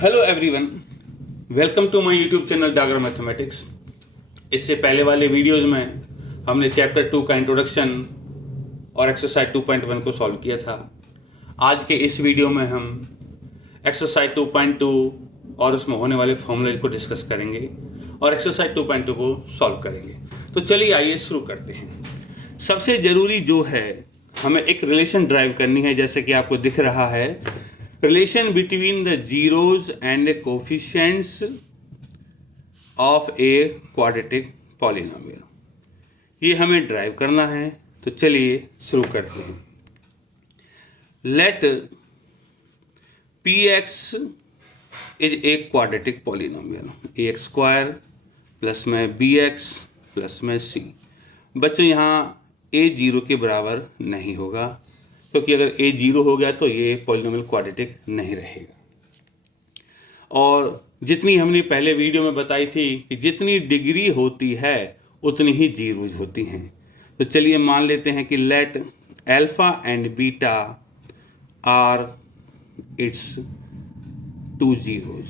Hello everyone, welcome to my YouTube channel Dagar mathematics. इससे पहले वाले वीडियोस में हमने चैप्टर 2 का इंट्रोडक्शन और एक्सरसाइज 2.1 को सॉल्व किया था। आज के इस वीडियो में हम एक्सरसाइज 2.2 और उसमें होने वाले फॉर्मूले को डिस्कस करेंगे और एक्सरसाइज 2.2 को सॉल्व करेंगे। तो चलिए आइए शुरू करते हैं। सबसे ज़रूरी जो है, हमें एक रिलेशन ड्राइव करनी है, जैसे कि आपको दिख रहा है, relation between the zeros and the coefficients of a quadratic polynomial। ये हमें ड्राइव करना है। तो चलिए शुरू करते हैं। Let px is a quadratic polynomial, ax square plus में bx प्लस में c। बच्चों यहाँ a 0 के बराबर नहीं होगा, क्योंकि अगर a 0 हो गया तो ये पॉलिनोमियल क्वाड्रेटिक नहीं रहेगा। और जितनी हमने पहले वीडियो में बताई थी कि जितनी डिग्री होती है उतनी ही जीरोज होती हैं। तो चलिए मान लेते हैं कि let alpha and beta are its two zeros.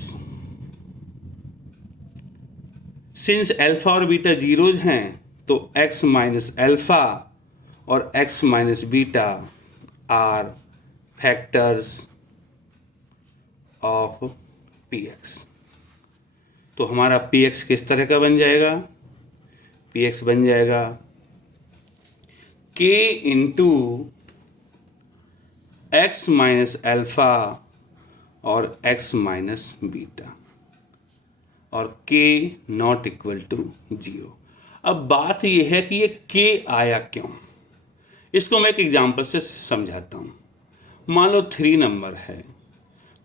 Since alpha और बीटा जीरोज हैं तो x माइनस अल्फा और x minus beta are factors of px। तो हमारा px किस तरह का बन जाएगा? px बन जाएगा k into x minus alpha और x माइनस बीटा और k नॉट इक्वल टू 0। अब बात यह है कि ये k आया क्यों? इसको मैं एक एग्जाम्पल से समझाता हूँ। मान लो 3 नंबर है,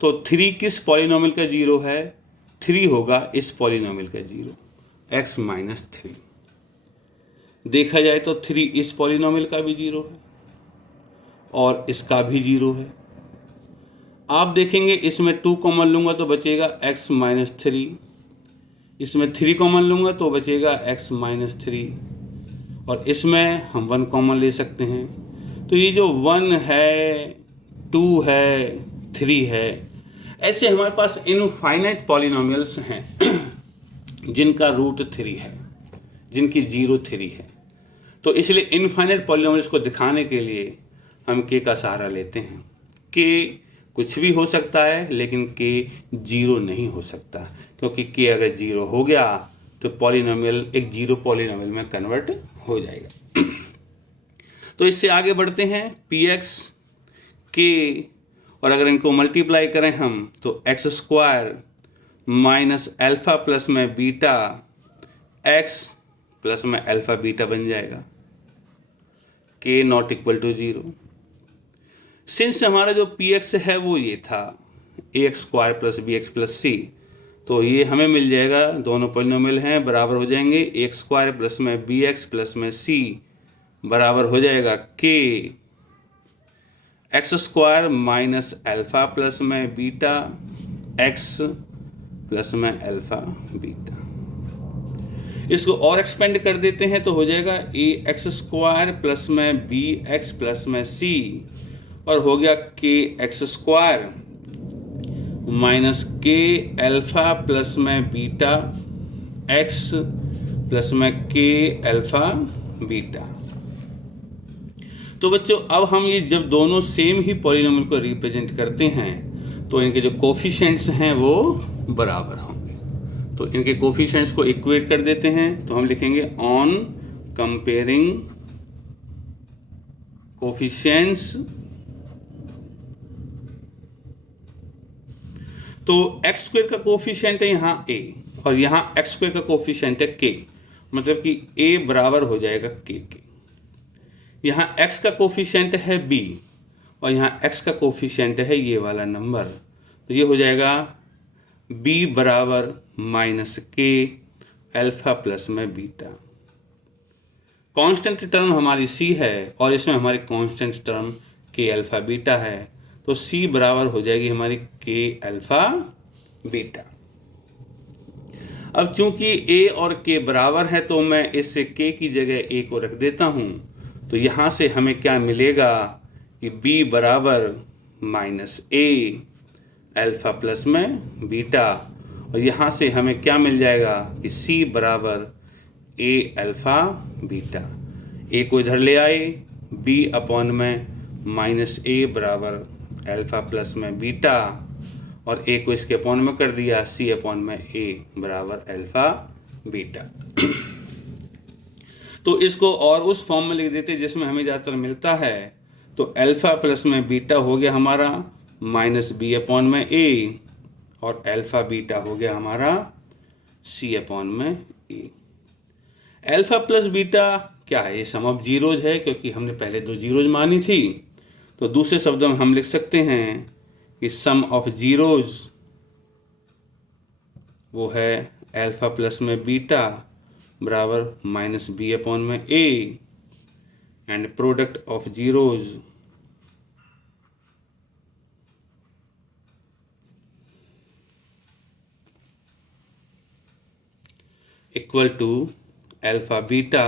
तो 3 किस पॉलिनोमियल का 0 है? 3 होगा इस पॉलिनोमियल का 0, x माइनस 3। देखा जाए तो 3 इस पॉलिनोमियल का भी 0 है और इसका भी 0 है। आप देखेंगे इसमें 2 कॉमन लूँगा तो बचेगा x माइनस 3, इसमें 3 कॉमन लूँगा तो बचेगा x माइनस 3, और इसमें हम 1 कॉमन ले सकते हैं। तो ये जो 1 है, 2 है, 3 है, ऐसे हमारे पास इनफाइनाइट पॉलिनोमियल्स हैं जिनका रूट 3 है, जिनकी 0 3 है। तो इसलिए इनफाइनाइट पॉलिनोमियल्स को दिखाने के लिए हम k का सहारा लेते हैं। k कुछ भी हो सकता है, लेकिन k 0 नहीं हो सकता, क्योंकि k अगर 0 हो गया तो पॉलिनोमियल एक 0 पॉलिनोमियल में कन्वर्ट हो जाएगा। तो इससे आगे बढ़ते हैं। px k, और अगर इनको मल्टीप्लाई करें हम तो x square minus alpha plus में बीटा x प्लस में अल्फ़ा बीटा बन जाएगा, k not equal to 0। Since हमारा जो px है वो ये था ax square plus bx plus c, तो ये हमें मिल जाएगा, दोनों पॉलिनोमियल हैं, बराबर हो जाएंगे। एक्स स्क्वायर प्लस में bx प्लस में c बराबर हो जाएगा k x square minus alpha plus में बीटा x प्लस में अल्फ़ा बीटा। इसको और एक्सपेंड कर देते हैं तो हो जाएगा a एक्स स्क्वायर प्लस में bx प्लस में c, और हो गया k x square minus k alpha plus में बीटा x प्लस में k अल्फ़ा बीटा। तो बच्चों अब हम ये जब दोनों सेम ही पॉलिनोमियल को रिप्रेजेंट करते हैं तो इनके जो कोफिशिएंट्स हैं वो बराबर होंगे। तो इनके कोफिशिएंट्स को इक्वेट कर देते हैं, तो हम लिखेंगे ऑन कंपेयरिंग कोफिशिएंट्स। तो एक्स स्क्वायर का कोफिशिएंट है यहाँ a और यहाँ एक्स स्क्वायर का कोफिशिएंट है k, मतलब कि a बराबर हो जाएगा k के। यहाँ x का कोफिशिएंट है b और यहाँ x का कोफिशिएंट है ये वाला नंबर, तो ये हो जाएगा b बराबर माइनस k अल्फ़ा प्लस में बीटा। कांस्टेंट टर्म हमारी c है और इसमें हमारी constant term k alpha beta है, तो c बराबर हो जाएगी हमारी k अल्फ़ा बीटा। अब चूंकि a और k बराबर है तो मैं इससे k की जगह a को रख देता हूँ, तो यहाँ से हमें क्या मिलेगा कि b बराबर माइनस a अल्फ़ा प्लस में बीटा, और यहाँ से हमें क्या मिल जाएगा कि C बराबर A अल्फ़ा बीटा। A को इधर ले आए, B अपॉन में माइनस A बराबर अल्फ़ा प्लस में बीटा, और A को इसके अपॉन में कर दिया, C अपॉन में A बराबर अल्फ़ा बीटा। तो इसको और उस फॉर्म में लिख देते जिसमें हमें ज़्यादातर मिलता है। तो अल्फ़ा प्लस में बीटा हो गया हमारा माइनस B अपॉन में A, और अल्फ़ा बीटा हो गया हमारा C अपॉन में A। अल्फ़ा प्लस बीटा क्या है? ये सम ऑफ जीरोज है, क्योंकि हमने पहले दो जीरोज मानी थी। तो दूसरे शब्दों में हम लिख सकते हैं कि सम ऑफ जीरोज वो है अल्फ़ा प्लस में बीटा बराबर माइनस B अपॉन में A, and product of zeros equal to alpha beta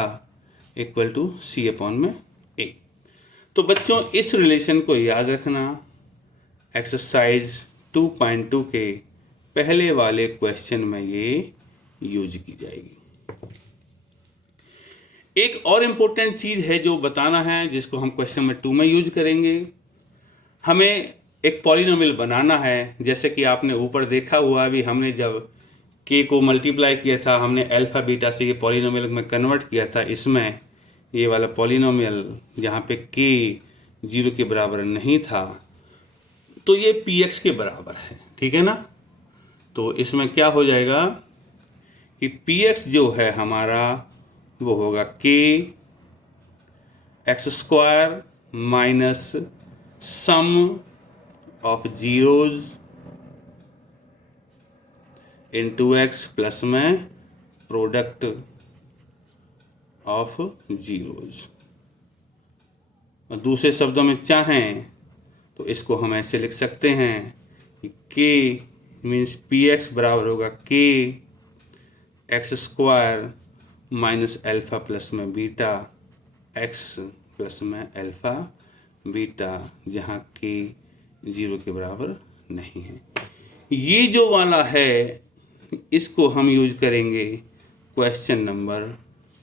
equal to C upon में A। तो बच्चों इस रिलेशन को याद रखना, एक्सरसाइज 2.2 के पहले वाले क्वेश्चन में ये यूज की जाएगी। एक और इम्पोर्टेंट चीज़ है जो बताना है, जिसको हम क्वेश्चन में 2 में यूज करेंगे। हमें एक पॉलिनोमियल बनाना है, जैसे कि आपने ऊपर देखा हुआ भी, हमने जब k को मल्टीप्लाई किया था, हमने अल्फ़ा बीटा से ये पॉलिनोमियल में कन्वर्ट किया था। इसमें ये वाला पॉलिनोमियल जहाँ पे k 0 के बराबर नहीं था, तो ये px के बराबर है, ठीक है ना। तो इसमें क्या हो जाएगा कि px जो है हमारा वो होगा k x square minus sum of zeros into x plus में प्रोडक्ट ऑफ जीरोज। और दूसरे शब्दों में चाहें तो इसको हम ऐसे लिख सकते हैं कि k मीन्स पी एक्स बराबर होगा k x square minus alpha plus में बीटा एक्स प्लस में अल्फ़ा बीटा, जहाँ k 0 के बराबर नहीं है। ये जो वाला है इसको हम यूज करेंगे क्वेश्चन नंबर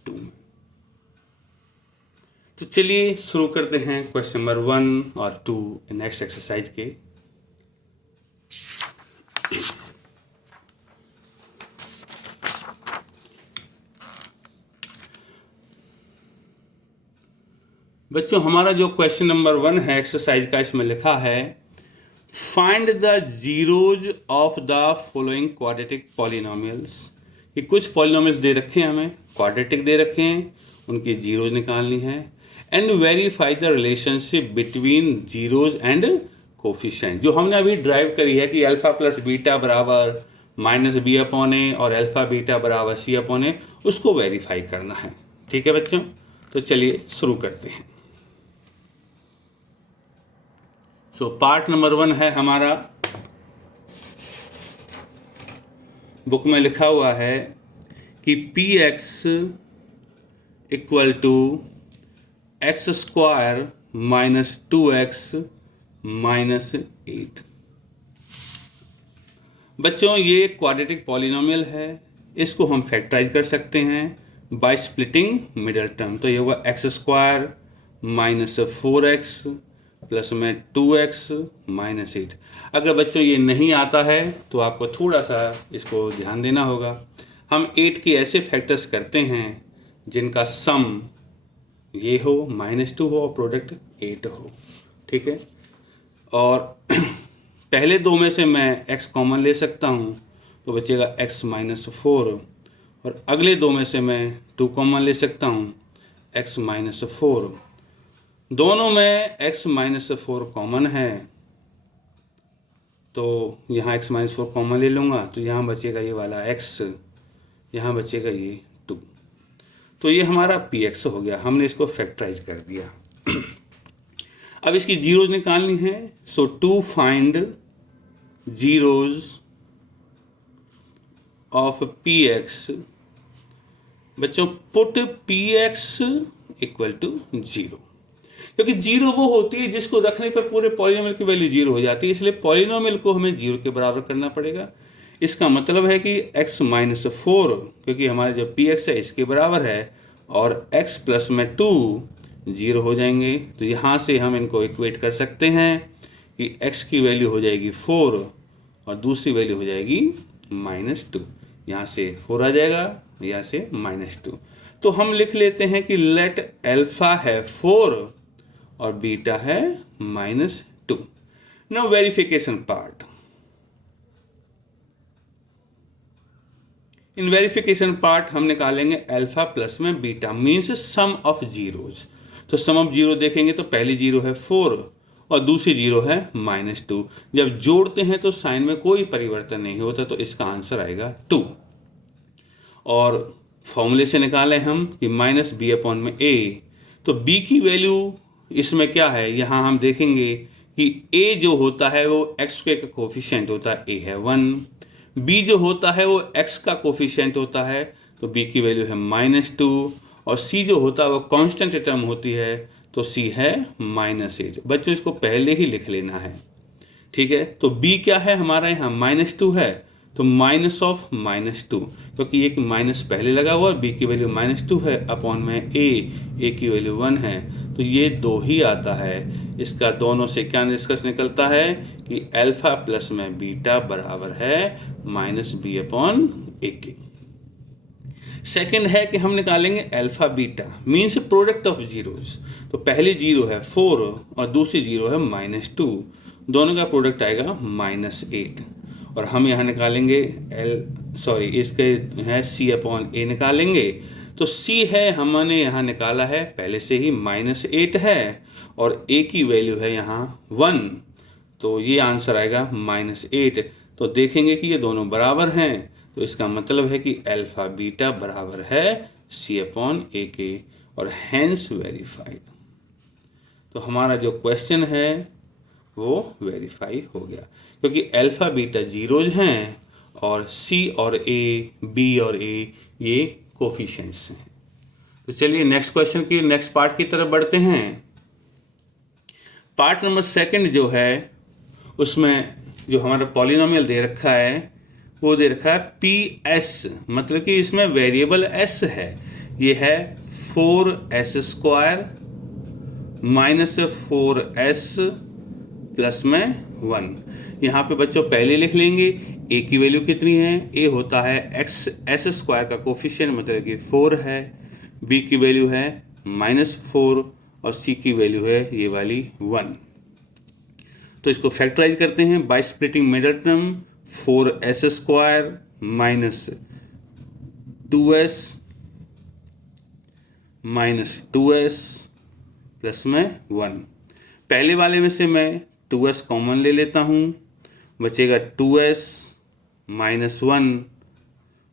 2। तो चलिए शुरू करते हैं क्वेश्चन नंबर 1 और 2 नेक्स्ट एक्सरसाइज के। बच्चों हमारा जो क्वेश्चन नंबर 1 है एक्सरसाइज का, इसमें लिखा है find the zeros of the following quadratic polynomials. कि कुछ पॉलिनोमियल्स दे रखे हैं, हमें क्वाड्रेटिक दे रखे हैं, उनकी जीरोज निकालनी है। And verify the relationship between zeros and coefficient. जो हमने अभी ड्राइव करी है कि अल्फ़ा प्लस बीटा बराबर माइनस B अपॉन ए और अल्फ़ा बीटा बराबर C अपॉन ए, उसको वेरीफाई करना है। ठीक है बच्चों, तो चलिए शुरू करते हैं। सो पार्ट नंबर 1 है हमारा, बुक में लिखा हुआ है कि px equal to x square minus 2x minus 8। बच्चों ये क्वाड्रेटिक पॉलिनोमियल है, इसको हम फैक्टराइज कर सकते हैं बाय स्प्लिटिंग मिडल टर्म। तो ये होगा x square minus 4x plus में 2x माइनस 8। अगर बच्चों ये नहीं आता है तो आपको थोड़ा सा इसको ध्यान देना होगा। हम 8 के ऐसे फैक्टर्स करते हैं जिनका सम ये हो -2 हो और प्रोडक्ट 8 हो, ठीक है। और पहले दो में से मैं x कॉमन ले सकता हूँ, तो बचेगा x माइनस 4, और अगले दो में से मैं 2 कॉमन ले सकता हूँ, x माइनस 4। दोनों में x माइनस 4 कॉमन है, तो यहाँ x माइनस 4 कॉमन ले लूँगा, तो यहाँ बचेगा ये वाला x, यहाँ बचेगा ये 2। तो ये हमारा px हो गया, हमने इसको फैक्टराइज कर दिया। अब इसकी जीरोज निकालनी है। So to find zeros of px, बच्चों पुट px इक्वल टू 0। क्योंकि जीरो वो होती है जिसको रखने पर पूरे पॉलिनोमियल की वैल्यू जीरो हो जाती है, इसलिए पॉलिनोमियल को हमें जीरो के बराबर करना पड़ेगा। इसका मतलब है कि x माइनस 4, क्योंकि हमारे जो पी एक्स है इसके बराबर है, और x प्लस में 2 जीरो हो जाएंगे। तो यहाँ से हम इनको इक्वेट कर सकते हैं कि x की वैल्यू हो जाएगी 4 और दूसरी वैल्यू हो जाएगी -2। यहाँ से 4 आ जाएगा, यहाँ से -2। तो हम लिख लेते हैं कि लेट अल्फा है 4 और बीटा है -2। Now verification part. In verification part हम निकालेंगे अल्फा प्लस में beta means sum of zeros. तो सम ऑफ जीरो देखेंगे तो पहली जीरो है 4 और दूसरी जीरो है -2। जब जोड़ते हैं तो साइन में कोई परिवर्तन नहीं होता, तो इसका आंसर आएगा 2। और फॉर्मूले से निकालें हम कि -b/a। तो b की वैल्यू इसमें क्या है, यहाँ हम देखेंगे कि a जो होता है वो x का कोफिशिएंट होता है, a है 1। b जो होता है वो x का कोफिशिएंट होता है, तो b की वैल्यू है -2। और c जो होता है वो कांस्टेंट टर्म होती है, तो c है -8। बच्चों इसको पहले ही लिख लेना है, ठीक है। तो b क्या है हमारा यहाँ -2 है, तो माइनस ऑफ -2, क्योंकि एक माइनस पहले लगा हुआ, b की वैल्यू -2 है, अपॉन में a की वैल्यू 1 है, तो ये 2 ही आता है। इसका दोनों से क्या निष्कर्ष निकलता है कि अल्फा प्लस में बीटा बराबर है -b/a। सेकंड है कि हम निकालेंगे alpha beta means product of zeros. तो पहली जीरो है 4 और दूसरी जीरो है -2, दोनों का प्रोडक्ट आएगा -8। और हम यहाँ निकालेंगे इसके है c/a निकालेंगे। तो c है हमने यहाँ निकाला है पहले से ही -8 है, और a की वैल्यू है यहाँ 1, तो ये आंसर आएगा -8। तो देखेंगे कि ये दोनों बराबर हैं, तो इसका मतलब है कि अल्फा बीटा बराबर है c/a के, और हैंस वेरीफाइड। तो हमारा जो क्वेश्चन है वो वेरीफाई हो गया, क्योंकि अल्फा बीटा जीरोज हैं और c और a, b और a ये कोफिशिएंट्स हैं। तो चलिए नेक्स्ट क्वेश्चन की नेक्स्ट पार्ट की तरफ बढ़ते हैं। पार्ट नंबर सेकंड जो है उसमें जो हमारा पॉलिनोमियल दे रखा है वो दे रखा है PS, मतलब कि इसमें वेरिएबल s है। ये है 4s² -4s प्लस में 1। यहाँ पे बच्चों पहले लिख लेंगे a की वैल्यू कितनी है, a होता है s² का कोफिशिएंट, मतलब कि 4 है। b की वैल्यू है -4 और c की वैल्यू है ये वाली 1। तो इसको फैक्टराइज करते हैं by splitting middle term, 4s² -2s plus में 1। पहले वाले में से मैं 2s कॉमन ले लेता हूँ, बचेगा 2s -1,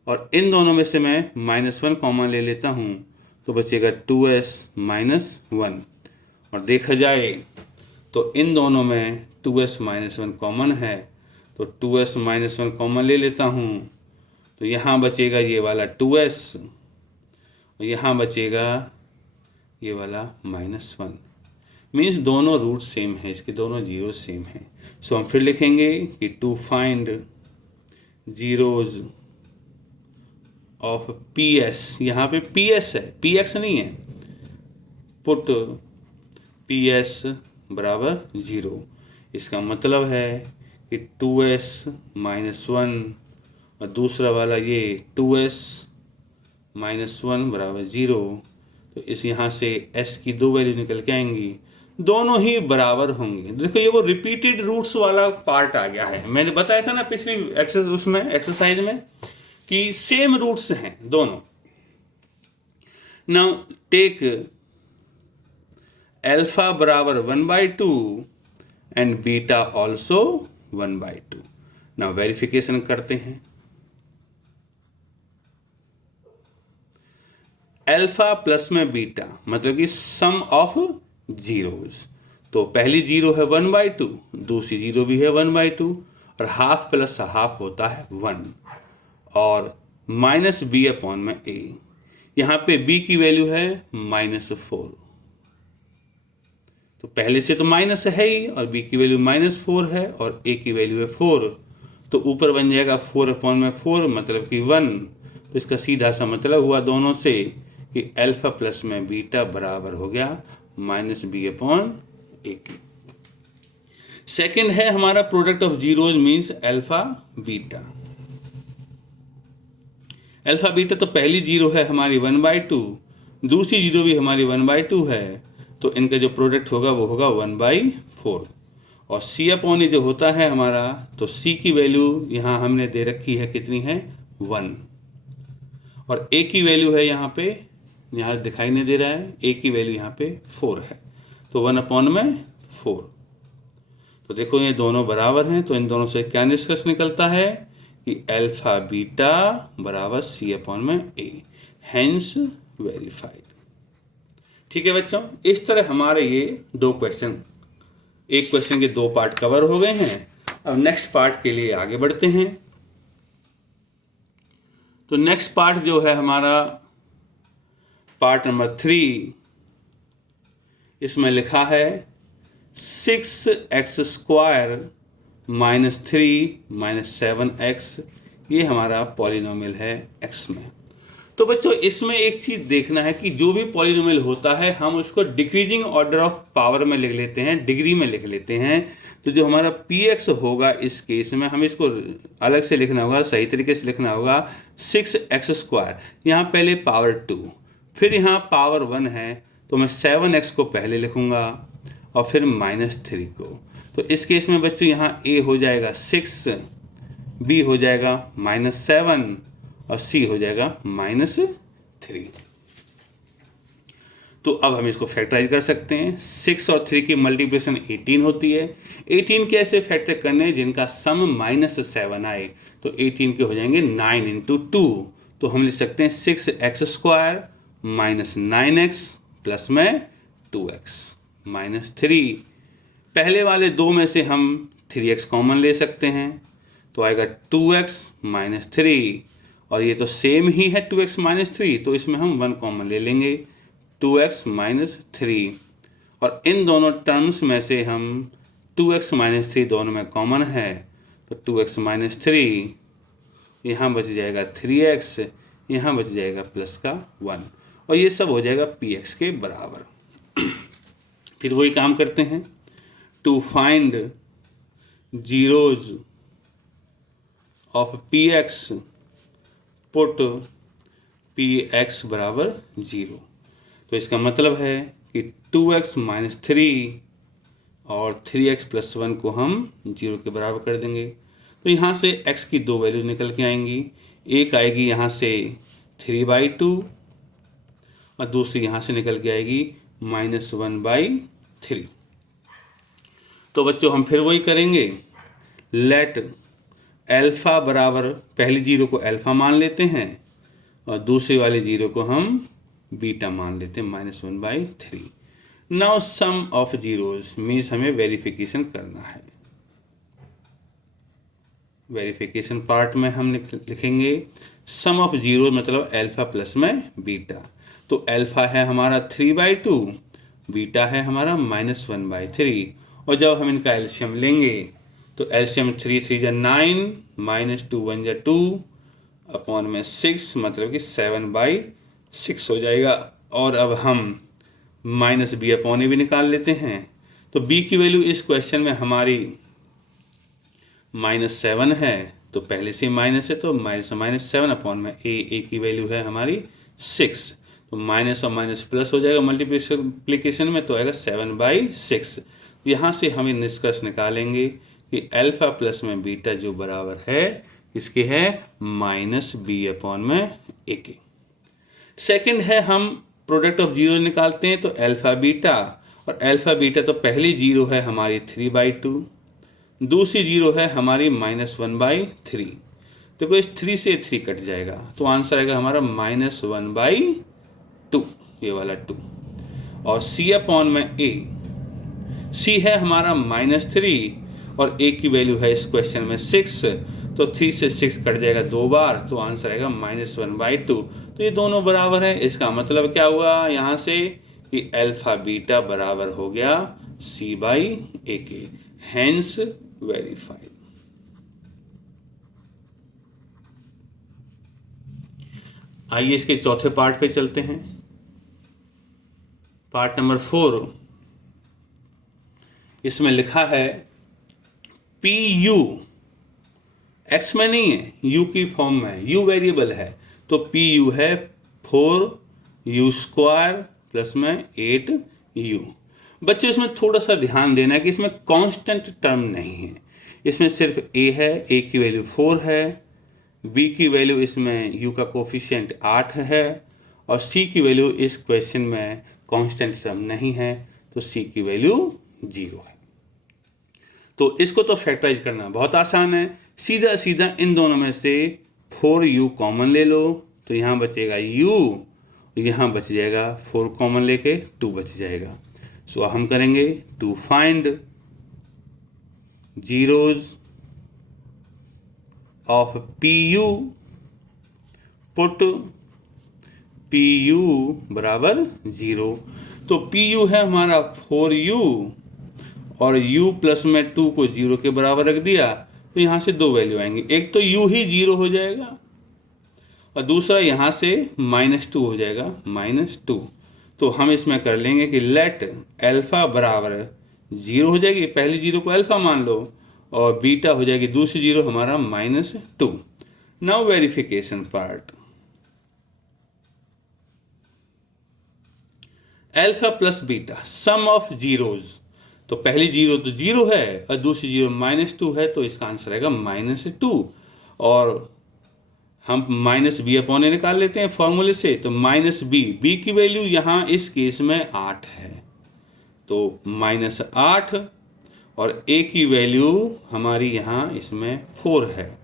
और इन दोनों में से मैं -1 कॉमन ले लेता हूँ, तो बचेगा 2s -1। और देखा जाए तो इन दोनों में 2s -1 कॉमन है, तो 2s -1 कॉमन ले लेता हूँ, तो यहाँ बचेगा ये वाला 2s और यहाँ बचेगा ये वाला -1। मीन्स दोनों रूट सेम है, इसके दोनों जीरो सेम हैं। सो हम फिर लिखेंगे कि to find zeros of PS, यहाँ पे PS है, PX नहीं है, पुट PS बराबर 0। इसका मतलब है कि 2s -1 और दूसरा वाला ये 2s -1 बराबर 0। तो इस यहाँ से s की दो वैल्यू निकल के आएंगी, दोनों ही बराबर होंगे। देखो ये वो रिपीटेड रूट्स वाला पार्ट आ गया है। मैंने बताया था ना पिछली एक्सरसाइज में कि सेम रूट्स हैं दोनों। नाउ टेक अल्फा बराबर 1/2 and beta also 1/2। Now verification करते हैं। अल्फा प्लस में बीटा मतलब कि सम ऑफ जीरोज। तो पहली जीरो है 1/2, दूसरी जीरो भी है 1/2, और हाफ प्लस हाफ होता है 1, और -b/a। यहाँ पे b की वैल्यू है -4, तो पहले से तो माइनस है ही, और b की वैल्यू -4 है और a की वैल्यू है 4, तो ऊपर बन जाएगा 4/4 मतलब कि 1। तो इसका सीधा सा मतलब हुआ दोनों से कि अल्फा प्लस में बीटा बराबर हो गया -b/a की। सेकेंड है हमारा product of zeros means alpha beta. Alpha beta तो पहली जीरो है हमारी 1/2, दूसरी जीरो भी हमारी 1/2 है, तो इनका जो प्रोडक्ट होगा वो होगा 1/4। और c/a जो होता है हमारा, तो c की वैल्यू यहाँ हमने दे रखी है, कितनी है 1, और a की वैल्यू है यहाँ पे, यहाँ दिखाई नहीं दे रहा है, a की वैल्यू यहाँ पे 4 है, तो 1/4। तो देखो ये दोनों बराबर हैं, तो इन दोनों से क्या निष्कर्ष निकलता है कि अल्फा बीटा बराबर c/a, हेंस वेरीफाइड। ठीक है बच्चों, इस तरह हमारे ये दो क्वेश्चन, एक क्वेश्चन के दो पार्ट कवर हो गए हैं। अब नेक्स्ट पार्ट के लिए आगे बढ़ते हैं। तो नेक्स्ट पार्ट जो है हमारा पार्ट नंबर 3, इसमें लिखा है 6x² - 3 - 7x, ये हमारा पॉलिनोमियल है x में। तो बच्चों इसमें एक चीज़ देखना है कि जो भी पॉलिनोमियल होता है हम उसको डिक्रीजिंग ऑर्डर ऑफ पावर में लिख लेते हैं, डिग्री में लिख लेते हैं। तो जो हमारा px होगा इस केस में हम इसको अलग से लिखना होगा, सही तरीके से लिखना होगा 6x², यहाँ पहले पावर 2, फिर यहाँ पावर 1 है, तो मैं 7x को पहले लिखूँगा और फिर -3 को। तो इस केस में बच्चों यहाँ a हो जाएगा 6, b हो जाएगा -7 और c हो जाएगा -3। तो अब हम इसको फैक्टराइज कर सकते हैं। 6 और 3 की मल्टीप्लिकेशन 18 होती है। 18 कैसे फैक्टर करने जिनका सम -7 आए, तो 18 के हो जाएंगे 9 × 2, तो हम लिख सकते हैं 6x² - 9x प्लस में 2x -3। पहले वाले दो में से हम 3x कॉमन ले सकते हैं, तो आएगा 2x - 3, और ये तो सेम ही है 2x - 3, तो इसमें हम 1 कॉमन ले लेंगे, 2x - 3, और इन दोनों टर्म्स में से हम 2x - 3 दोनों में कॉमन है, तो 2x - 3, यहाँ बच जाएगा 3x, यहाँ बच जाएगा प्लस का 1, और ये सब हो जाएगा px के बराबर। फिर वही काम करते हैं, to find zeros of px put px बराबर 0। तो इसका मतलब है कि 2x - 3 और 3x + 1 को हम 0 के बराबर कर देंगे। तो यहाँ से x की दो वैल्यू निकल के आएंगी, एक आएगी यहाँ से 3/2 और दूसरी यहाँ से निकल के आएगी -1/3। तो बच्चों हम फिर वही करेंगे, लेट अल्फ़ा बराबर, पहली जीरो को अल्फ़ा मान लेते हैं और दूसरी वाली जीरो को हम बीटा मान लेते हैं -1/3। Now sum of zeros means हमें वेरिफिकेशन करना है। वेरिफिकेशन पार्ट में हम लिखेंगे सम ऑफ जीरो मतलब अल्फ़ा प्लस में बीटा। तो अल्फ़ा है हमारा 3/2, बीटा है हमारा -1/3, और जब हम इनका एलसीएम लेंगे तो एलसीएम 3 3 × 9 -2 1 × 2 अपॉन में 6 मतलब कि 7/6 हो जाएगा। और अब हम -b/a भी निकाल लेते हैं। तो b की वैल्यू इस क्वेश्चन में हमारी -7 है, तो पहले से माइनस है, तो -7 अपॉन में a की वैल्यू है हमारी 6, तो माइनस और माइनस प्लस हो जाएगा मल्टीप्लिकेशन में, तो आएगा 7/6। यहाँ से हम निष्कर्ष निकालेंगे कि अल्फ़ा प्लस में बीटा जो बराबर है इसके है -b/a के। सेकंड है हम प्रोडक्ट ऑफ जीरो निकालते हैं, तो अल्फ़ा बीटा, और अल्फ़ा बीटा तो पहली जीरो है हमारी 3/2, दूसरी जीरो है हमारी -1/3। देखो इस 3 से 3 कट जाएगा, तो आंसर आएगा हमारा -1/2, ये वाला 2। और c/a, c है हमारा -3 और a की वैल्यू है इस क्वेश्चन में 6, तो 3 से 6 कट जाएगा 2 बार, तो आंसर आएगा -1/2। तो ये दोनों बराबर है। इसका मतलब क्या हुआ यहाँ से कि अल्फ़ा बीटा बराबर हो गया C by AK, hence verified। आइए इसके चौथे पार्ट पे चलते हैं। पार्ट नंबर 4, इसमें लिखा है पी यू, एक्स में नहीं है, यू की फॉर्म में, यू वेरिएबल है, तो पी यू है 4u² प्लस में 8u। बच्चों इसमें थोड़ा सा ध्यान देना है कि इसमें कांस्टेंट टर्म नहीं है, इसमें सिर्फ a है, a की वैल्यू 4 है, b की वैल्यू इसमें u का कोफिशिएंट 8 है, और c की वैल्यू इस क्वेश्चन में कांस्टेंट टर्म नहीं है, तो c की वैल्यू 0 है। तो इसको तो फैक्टराइज करना बहुत आसान है, सीधा सीधा इन दोनों में से 4u कॉमन ले लो, तो यहाँ बचेगा u, यहाँ बच जाएगा 4 कॉमन लेके 2 बच जाएगा। सो हम करेंगे to find zeros of P U, put P U बराबर 0। तो पी यू है हमारा 4u, और u प्लस में 2 को 0 के बराबर रख दिया, तो यहाँ से 2 वैल्यू आएंगी, एक तो u ही 0 हो जाएगा, और दूसरा यहाँ से -2 हो जाएगा, -2। तो हम इसमें कर लेंगे कि लेट अल्फा बराबर 0 हो जाएगी, पहली 0 को अल्फा मान लो, और बीटा हो जाएगी दूसरी 0 हमारा -2। Now verification part, alpha plus beta some of zeros, तो पहली 0 तो 0 है और दूसरी 0 -2 है, तो इसका आंसर आएगा -2। और हम -b/a निकाल लेते हैं फॉर्मूले से, तो -b की वैल्यू यहाँ इस केस में 8 है, तो -8, और a की वैल्यू हमारी यहाँ इसमें 4 है,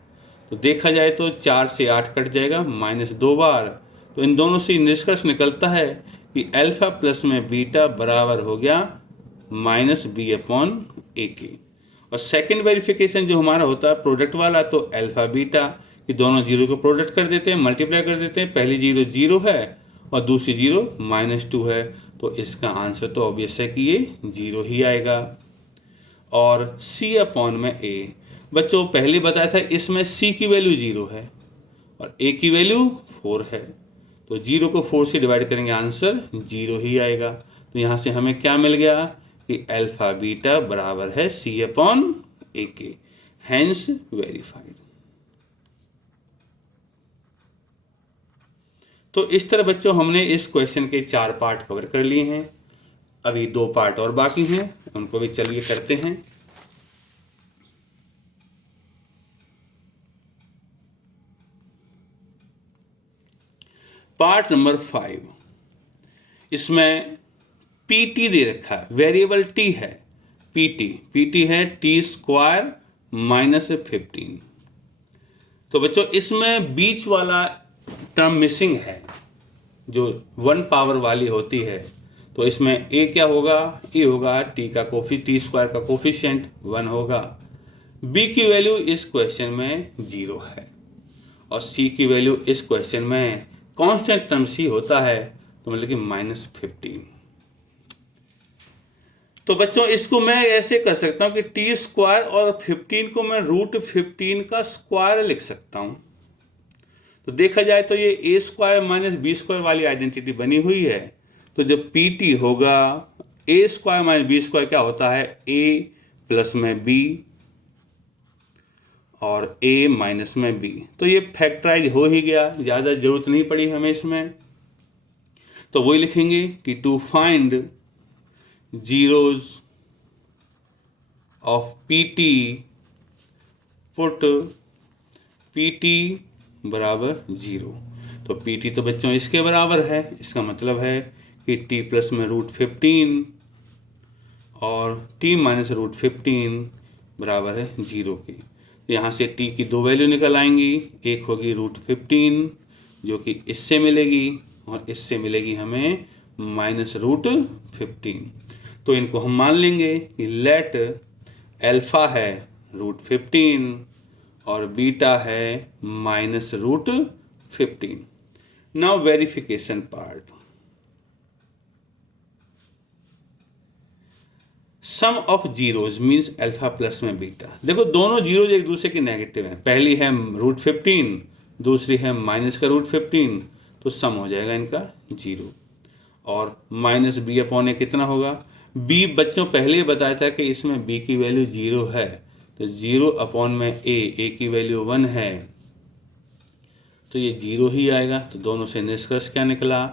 तो देखा जाए तो 4 से 8 कट जाएगा, -2 बार, तो इन दोनों से निष्कर्ष निकलता है कि अल्फा प्लस में बीटा बराबर हो गया -b/ak। और सेकंड वेरिफिकेशन जो हमारा होता है प्रोडक्ट वाला, तो अल्फा बीटा ये दोनों 0 को प्रोडक्ट कर देते हैं, मल्टीप्लाई कर देते हैं, पहली 0 0 है और दूसरी 0 -2 है, तो इसका आंसर तो ऑब्वियस है कि ये 0 ही आएगा। और C/a, बच्चों पहले बताया था इसमें C की वैल्यू 0 है और A की वैल्यू 4 है, तो 0 को 4 से डिवाइड करेंगे, आंसर 0 ही आएगा। तो यहाँ से हमें क्या मिल गया कि अल्फा बीटा बराबर है C/ak, हैंस वेरीफाइड। तो इस तरह बच्चों हमने इस क्वेश्चन के 4 पार्ट कवर कर लिए हैं, अभी 2 पार्ट और बाकी हैं, उनको भी चलिए करते हैं। पार्ट नंबर 5, इसमें पीटी दे रखा है, वेरिएबल टी है, पीटी है t² -15। तो बच्चों इसमें बीच वाला टर्म मिसिंग है, जो 1 पावर वाली होती है, तो इसमें a क्या होगा, a होगा t² का कोफिशिएंट 1 होगा, b की वैल्यू इस क्वेश्चन में 0 है, और c की वैल्यू इस क्वेश्चन में कांस्टेंट टर्म c होता है, तो मतलब कि -15। तो बच्चों इसको मैं ऐसे कर सकता हूँ कि t² और 15 को मैं √15 का स्क्वायर लिख सकता हूँ। तो देखा जाए तो ये a² - b² वाली आइडेंटिटी बनी हुई है, तो जब pt होगा a² - b² क्या होता है, a प्लस में b और a माइनस में b, तो ये फैक्टराइज हो ही गया, ज़्यादा जरूरत नहीं पड़ी हमें इसमें। तो वही लिखेंगे कि to find zeros of pt put pt बराबर 0। तो pt तो बच्चों इसके बराबर है, इसका मतलब है कि t प्लस में √15 और t माइनस √15 बराबर है 0 के। यहाँ से t की 2 वैल्यू निकल आएंगी, एक होगी √15 जो कि इससे मिलेगी और इससे मिलेगी हमें -√15। तो इनको हम मान लेंगे कि लेट अल्फा है √15 और बीटा है -√15। Now verification part, sum of zeros means alpha plus में बीटा। देखो दोनों जीरोज एक दूसरे के नेगेटिव हैं, पहली है √15, दूसरी है माइनस का √15, तो सम हो जाएगा इनका 0। और माइनस बी अपॉन ए कितना होगा, बी बच्चों पहले ही बताया था कि इसमें बी की वैल्यू 0 है, तो 0 अपॉन में ए की वैल्यू 1 है, तो ये 0 ही आएगा। तो दोनों से निष्कर्ष क्या निकला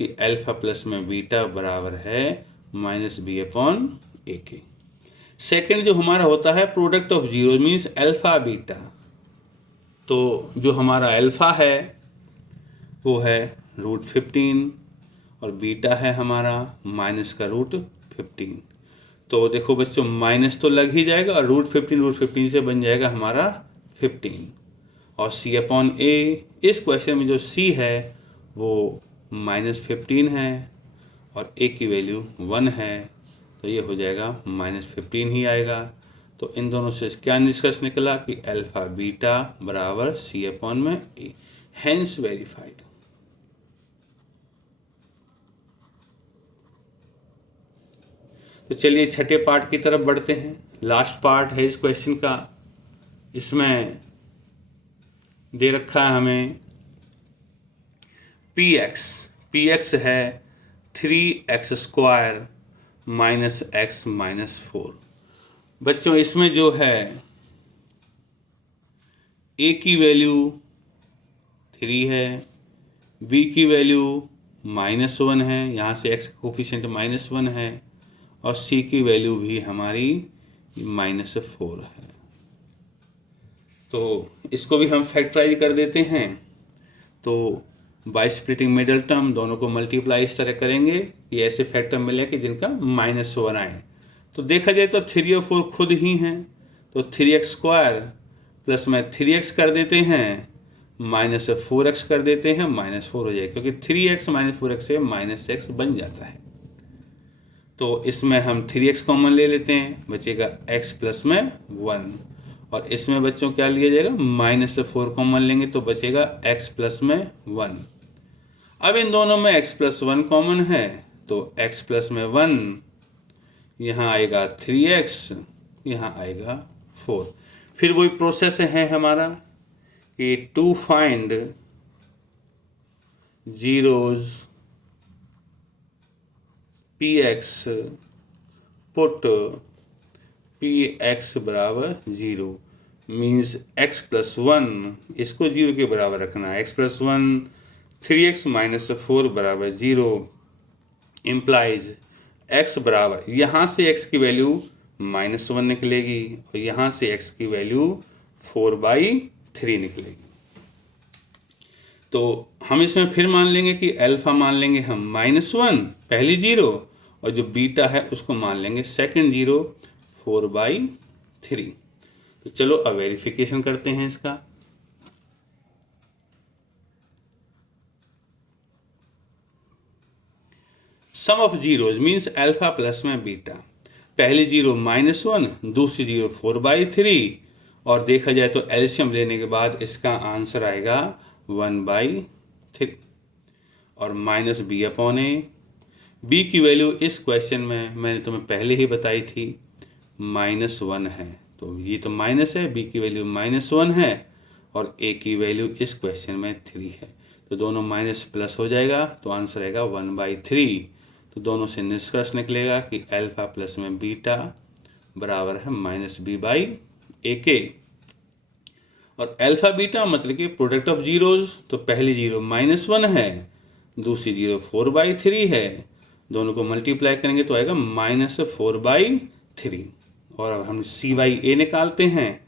कि अल्फा प्लस में बीटा बराबर है माइनस बी अपॉन ए के। सेकेंड जो हमारा होता है product of zero means alpha beta, तो जो हमारा अल्फा है वो है √15 और बीटा है हमारा माइनस का √15। तो देखो बच्चों माइनस तो लग ही जाएगा और √15 से बन जाएगा हमारा 15 और c अपॉन ए, इस क्वेश्चन में जो c है वो -15 है और a की वैल्यू 1 है, तो ये हो जाएगा -15 ही आएगा। तो इन दोनों से क्या निष्कर्ष निकला कि अल्फा बीटा बराबर c अपॉन में a, हैंस वेरीफाइड। तो चलिए छठे पार्ट की तरफ बढ़ते हैं, लास्ट पार्ट है इस क्वेश्चन का। इसमें दे रखा है हमें px है 3x² - x - 4। बच्चों इसमें जो है a की वैल्यू 3 है, b की वैल्यू -1 है, यहाँ से x का कोफिशिएंट -1 है और c की वैल्यू भी हमारी -4 है। तो इसको भी हम फैक्टराइज कर देते हैं। तो बाय स्प्लिटिंग मिडल टर्म दोनों को मल्टीप्लाई इस तरह करेंगे कि ऐसे फैक्टर मिले कि जिनका -1 आए। तो देखा जाए तो 3 और 4 खुद ही हैं, तो 3x² प्लस में 3x कर देते हैं -4x कर देते हैं, -4 हो जाए क्योंकि 3x - 4x से -x बन जाता है। तो इसमें हम 3x कॉमन ले लेते हैं, बचेगा x प्लस में 1 और इसमें बच्चों क्या लिया जाएगा -4 कॉमन लेंगे तो बचेगा x प्लस में 1। अब इन दोनों में x प्लस 1 कॉमन है तो x प्लस में 1 यहाँ आएगा 3x, यहाँ आएगा 4। फिर वही प्रोसेस है हमारा कि to find zeros px put px बराबर 0 मीन्स x प्लस 1 इसको 0 के बराबर रखना है। x प्लस 1 3x - 4 बराबर 0 इम्प्लाइज x बराबर, यहाँ से x की वैल्यू -1 निकलेगी और यहाँ से x की वैल्यू 4/3 निकलेगी। तो हम इसमें फिर मान लेंगे कि अल्फा मान लेंगे हम -1 पहली 0 और जो बीटा है उसको मान लेंगे सेकंड 0 4/3। तो चलो अब वेरिफिकेशन करते हैं इसका। Sum of zeros means alpha plus में बीटा, पहली 0 -1 दूसरी 0 4/3 और देखा जाए तो एलसीएम लेने के बाद इसका आंसर आएगा 1/3 और माइनस बी अपॉन ए। बी की वैल्यू इस क्वेश्चन में मैंने तुम्हें पहले ही बताई थी -1 है, तो ये तो माइनस है, बी की वैल्यू -1 है और ए की वैल्यू इस क्वेश्चन में 3 है, तो दोनों माइनस प्लस हो जाएगा तो आंसर आएगा 1/3। तो दोनों से निष्कर्ष निकलेगा कि अल्फा प्लस में बीटा बराबर है -b/a के। और अल्फा बीटा मतलब कि प्रोडक्ट ऑफ जीरोज, तो पहली 0 -1 है, दूसरी 0 4/3 है, दोनों को मल्टीप्लाई करेंगे तो आएगा -4/3। और अब हम c/a निकालते हैं,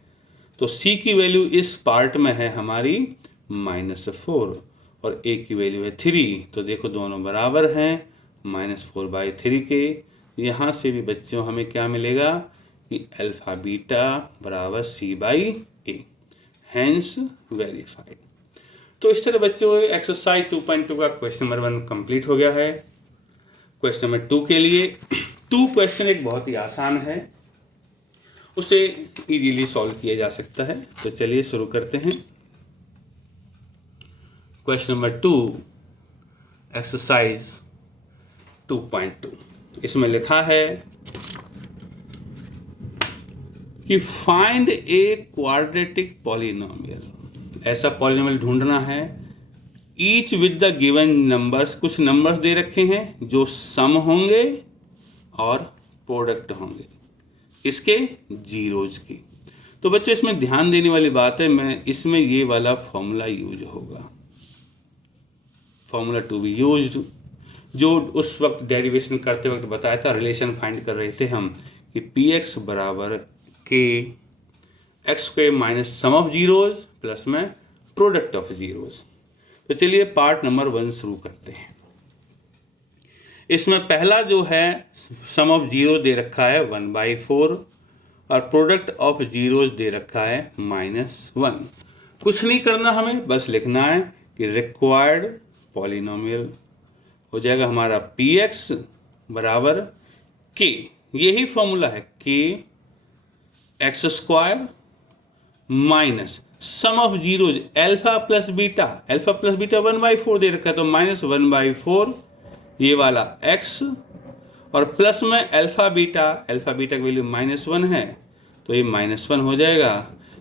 तो c की वैल्यू इस पार्ट में है हमारी -4 और a की वैल्यू है 3, तो देखो दोनों बराबर हैं -4/3 के। यहाँ से भी बच्चों हमें क्या मिलेगा कि अल्फा बीटा बराबर c/a, हैंस वेरीफाइड। तो इस तरह बच्चों एक्सरसाइज 2.2 का क्वेश्चन नंबर 1 कंप्लीट हो गया है। क्वेश्चन नंबर 2 के लिए 2 क्वेश्चन एक बहुत ही आसान है, उसे इजीली सॉल्व किया जा सकता है। तो चलिए शुरू करते हैं। क्वेश्चन नंबर 2 एक्सरसाइज 2.2, इसमें लिखा है कि फाइंड ए क्वाड्रेटिक पॉलिनोमियल, ऐसा पॉलिनोमियल ढूंढना है each with the given numbers, कुछ नंबर्स दे रखे हैं जो सम होंगे और प्रोडक्ट होंगे इसके जीरोज की। तो बच्चों इसमें ध्यान देने वाली बात है, मैं इसमें ये वाला फॉर्मूला यूज होगा, फॉर्मूला टू बी यूज्ड, जो उस वक्त डेरिवेशन करते वक्त बताया था, रिलेशन फाइंड कर रहे थे हम कि पी एक्स बराबर के x square minus sum of zeros plus में प्रोडक्ट ऑफ जीरोज। तो चलिए पार्ट नंबर 1 शुरू करते हैं। इसमें पहला जो है सम ऑफ जीरो दे रखा है 1/4 और प्रोडक्ट ऑफ जीरोज दे रखा है -1। कुछ नहीं करना हमें, बस लिखना है कि रिक्वायर्ड पॉलिनोमियल हो जाएगा हमारा पी एक्स बराबर के, यही फॉर्मूला है, के x square minus sum of zeros alpha plus beta, alpha plus beta 1/4 दे रखा है तो -1/4 ये वाला x और प्लस में अल्फा बीटा की वैल्यू -1 है तो ये -1 हो जाएगा।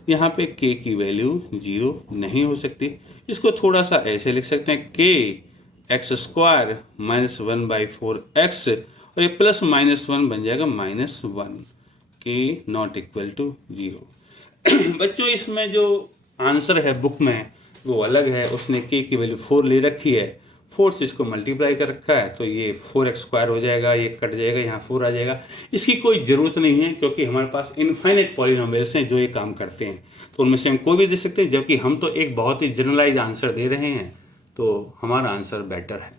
यहाँ पे k की वैल्यू 0 नहीं हो सकती, इसको थोड़ा सा ऐसे लिख सकते हैं k एक्स स्क्वायर -1/4 x और ये प्लस -1 बन जाएगा -1, k नॉट इक्वल टू 0। बच्चों इसमें जो आंसर है बुक में वो अलग है, उसने k की वैल्यू 4 ले रखी है, 4 से इसको मल्टीप्लाई कर रखा है तो ये 4x स्क्वायर हो जाएगा, ये कट जाएगा, यहाँ 4 आ जाएगा। इसकी कोई ज़रूरत नहीं है क्योंकि हमारे पास इनफाइनाइट पॉलिनोमियल्स हैं जो ये काम करते हैं, तो उनमें से हम कोई भी दे सकते हैं, जबकि हम तो एक बहुत ही जनरलाइज आंसर दे रहे हैं तो हमारा आंसर बेटर है।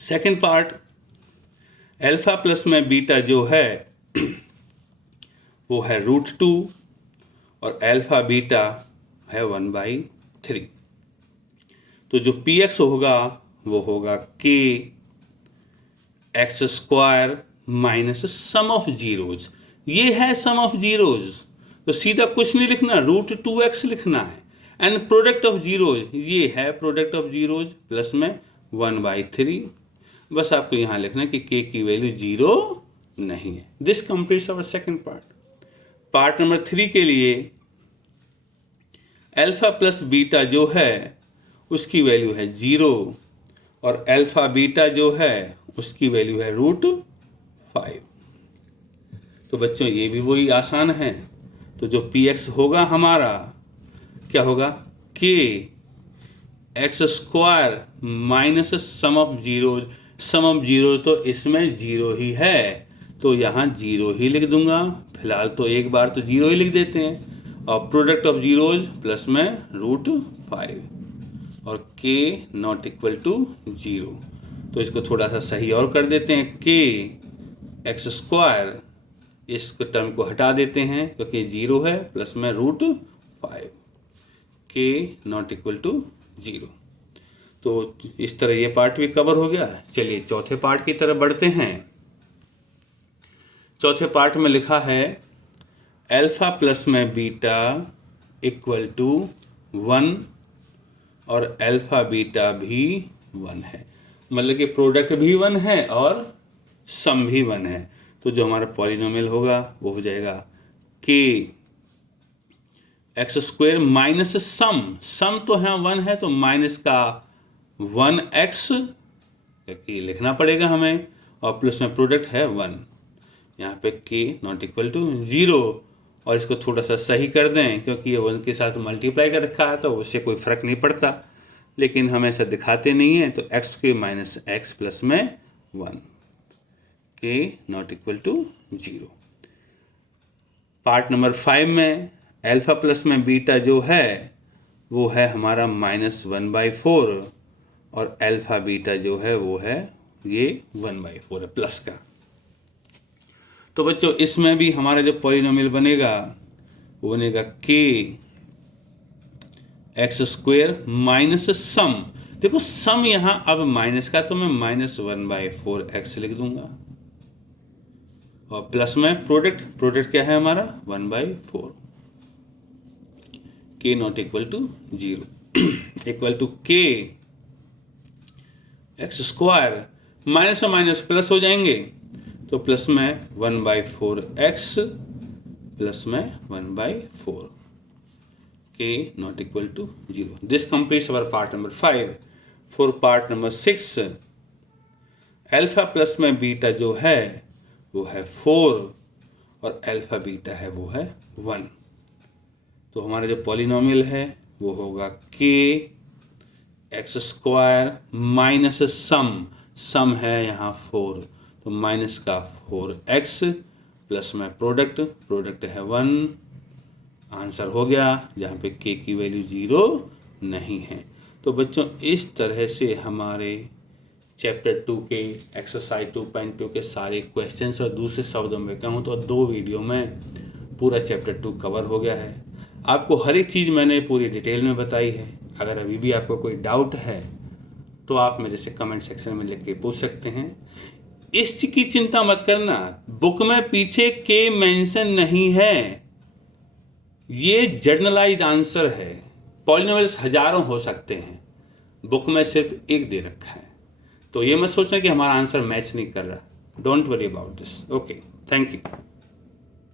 सेकेंड पार्ट, अल्फा प्लस में बीटा जो है वो है √2 और अल्फा बीटा है 1/3। तो जो पी एक्स होगा वो होगा के x square minus sum of zeros, ये है सम ऑफ जीरोज तो सीधा कुछ नहीं लिखना, √2x लिखना है, एंड प्रोडक्ट ऑफ जीरोज ये है प्रोडक्ट ऑफ जीरोज प्लस में 1/3। बस आपको यहाँ लिखना है कि k की वैल्यू 0 नहीं है। This completes our second part. Part number 3 के लिए अल्फा प्लस बीटा जो है उसकी वैल्यू है 0 और अल्फा बीटा जो है उसकी वैल्यू है √5। तो बच्चों ये भी वही आसान है, तो जो पी एक्स होगा हमारा क्या होगा, के x square minus sum of zero, sum of zero तो इसमें 0 ही है तो यहाँ 0 ही लिख दूंगा, फिलहाल तो एक बार तो 0 ही लिख देते हैं, और प्रोडक्ट ऑफ जीरोज प्लस में √5 और k नॉट इक्वल टू 0। तो इसको थोड़ा सा सही और कर देते हैं, k एक्स स्क्वायर, इस टर्म को हटा देते हैं क्योंकि 0 है, प्लस में √5, k नॉट इक्वल टू 0। तो इस तरह ये पार्ट भी कवर हो गया। चलिए चौथे पार्ट की तरफ बढ़ते हैं। चौथे पार्ट में लिखा है अल्फा प्लस में बीटा इक्वल टू 1 और अल्फा बीटा भी 1 है, मतलब कि प्रोडक्ट भी 1 है और सम भी 1 है। तो जो हमारा पॉलिनोमियल होगा वो हो जाएगा के एक्स स्क्वायर माइनस सम तो है 1 है तो माइनस का 1x लिखना पड़ेगा हमें, और प्लस में प्रोडक्ट है 1, यहाँ पे k नॉट इक्वल टू 0 और इसको थोड़ा सा सही कर दें क्योंकि ये 1 के साथ मल्टीप्लाई कर रखा है तो उससे कोई फ़र्क नहीं पड़ता, लेकिन हम ऐसा दिखाते नहीं हैं। तो x² माइनस x प्लस में 1, k not equal to 0। Part number 5 में अल्फा प्लस में बीटा जो है वो है हमारा -1/4 और अल्फा बीटा जो है वो है ये 1/4 है प्लस का। तो बच्चों इसमें भी हमारा जो पॉलिनोमियल बनेगा वो बनेगा k एक्स स्क्वायर माइनस सम, देखो सम यहाँ अब माइनस का तो मैं -1/4x लिख दूंगा, और प्लस में प्रोडक्ट क्या है हमारा 1/4, k not equal to 0 equal to k x square, minus और माइनस प्लस हो जाएंगे तो प्लस में 1/4x प्लस में 1/4 k not equal to 0. This completes our part number 5. For part number 6 alpha plus में बीटा जो है वो है 4 और अल्फा बीटा है वो है 1. तो हमारा जो पॉलिनोमियल है वो होगा k एक्स स्क्वायर माइनस सम है यहाँ 4, तो माइनस का 4x प्लस में प्रोडक्ट है 1. आंसर हो गया जहाँ पे k की वैल्यू 0 नहीं है. तो बच्चों इस तरह से हमारे चैप्टर 2 के एक्सरसाइज 2.2 के सारे क्वेश्चंस और दूसरे शब्दों में कहूँ तो 2 वीडियो में पूरा चैप्टर 2 कवर हो गया है. आपको हर एक चीज़ मैंने पूरी डिटेल में बताई है. अगर अभी भी आपको कोई डाउट है तो आप मेरे से कमेंट सेक्शन में लिख के पूछ सकते हैं. इसकी चिंता मत करना, बुक में पीछे के मेंशन नहीं है, ये जर्नलाइज आंसर है. पॉलिनोमियल्स हजारों हो सकते हैं, बुक में सिर्फ एक दे रखा है. तो ये मत सोचना कि हमारा आंसर मैच नहीं कर रहा. Don't worry about this. Okay, thank you.